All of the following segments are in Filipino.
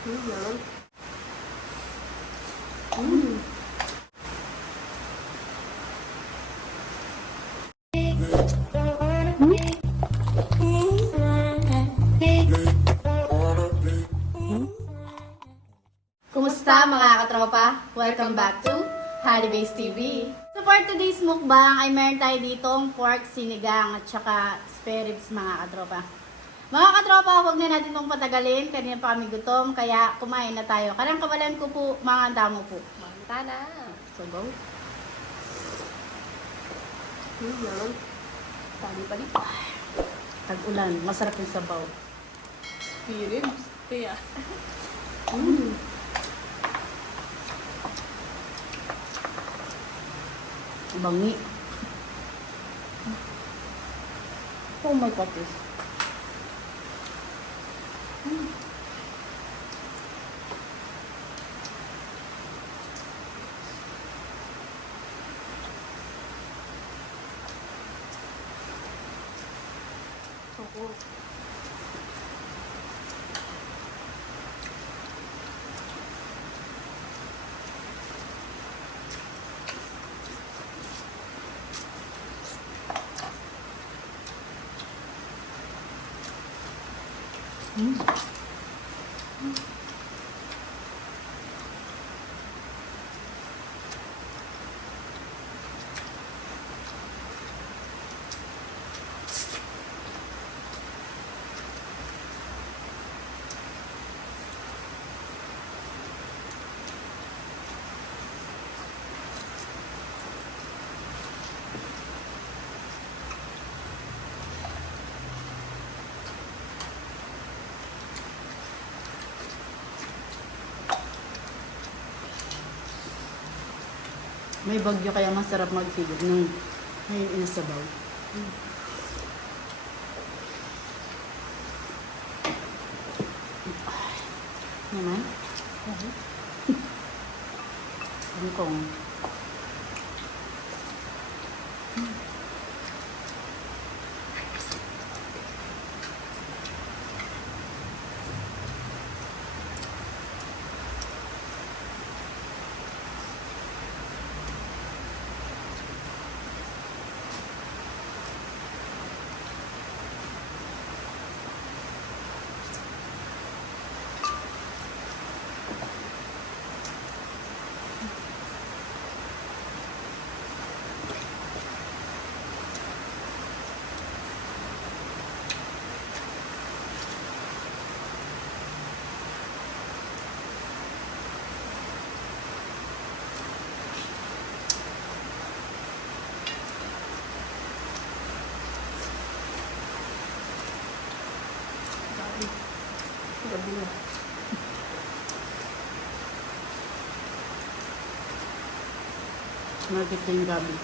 Meron. Mm. Kumusta mga katropa? Welcome back to Holidays TV. So for today's mukbang ay meron tayo ditong pork sinigang at saka spare ribs mga katropa. Mga katropa, huwag na natin itong patagalin. Kanina pa kami gutom, kaya kumain na tayo. Karang kawalan ko po, mga damo po. Manta na. So go. Meron. Pali-pali. Tag-ulan, masarap yung sabaw. Ribs. Kaya. Mm. Bangi. Oh my God. Ako. May bagyo kaya masarap magpilid ng may inasabaw. Naman? Kangkong. Gabi na. Market yung gabi.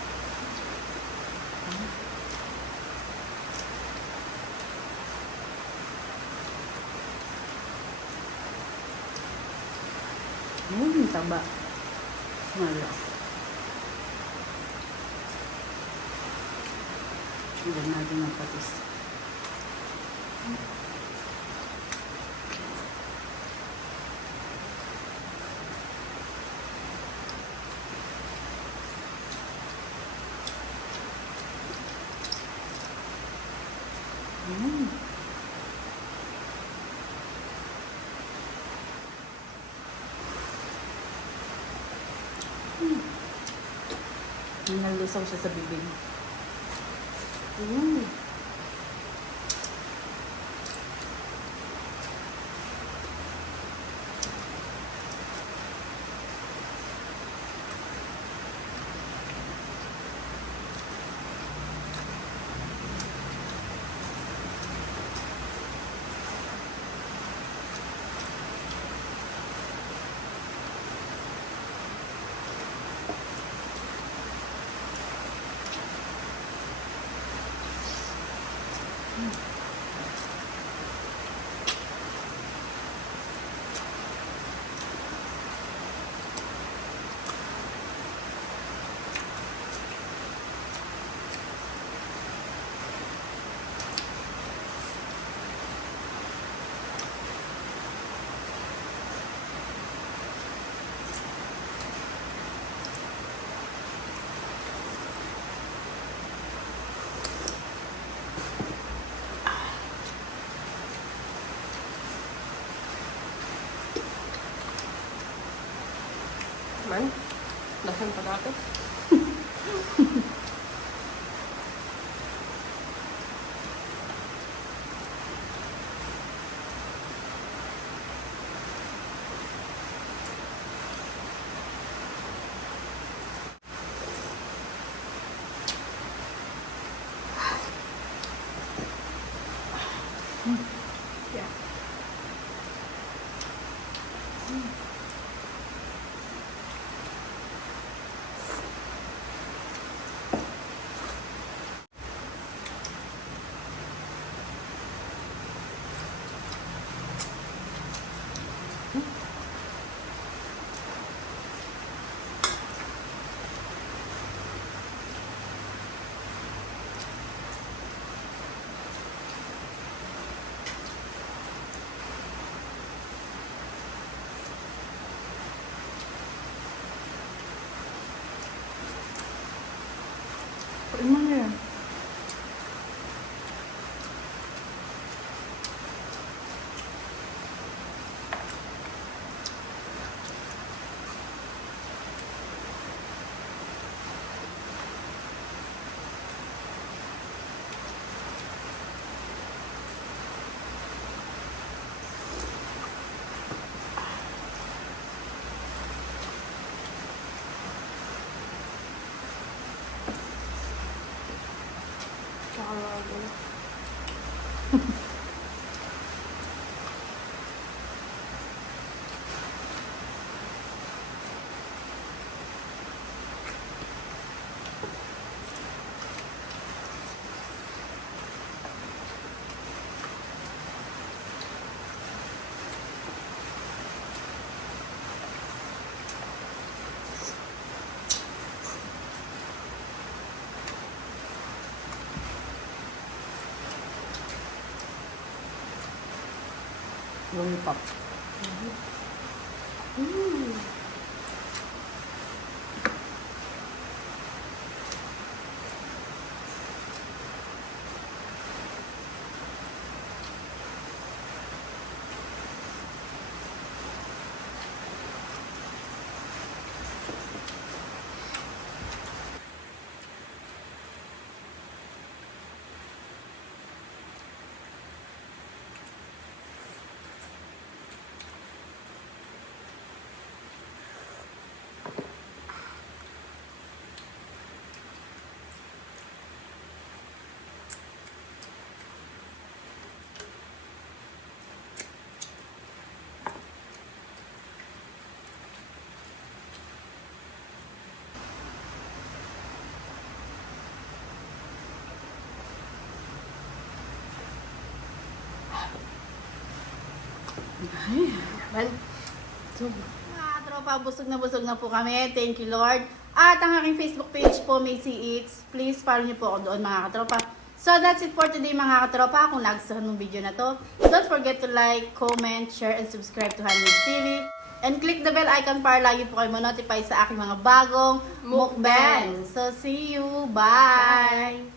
Taba. Mala. Ilan natin ang patis. Nalusaw siya sa bibig. Man, lasan pa natin. Yeah. Ano yan? Lollipop. Ay, well, so, mga tropa, busog na po kami. Thank you, Lord. At ang aking Facebook page po, Macy Eats. Please follow niyo po ako doon, mga katropa. So, that's it for today, mga katropa. Kung nagustuhan ng video na to, don't forget to like, comment, share, and subscribe to Handmade TV. And click the bell icon para lagi po kayo ma-notify sa aking mga bagong mukbang. So, see you. Bye!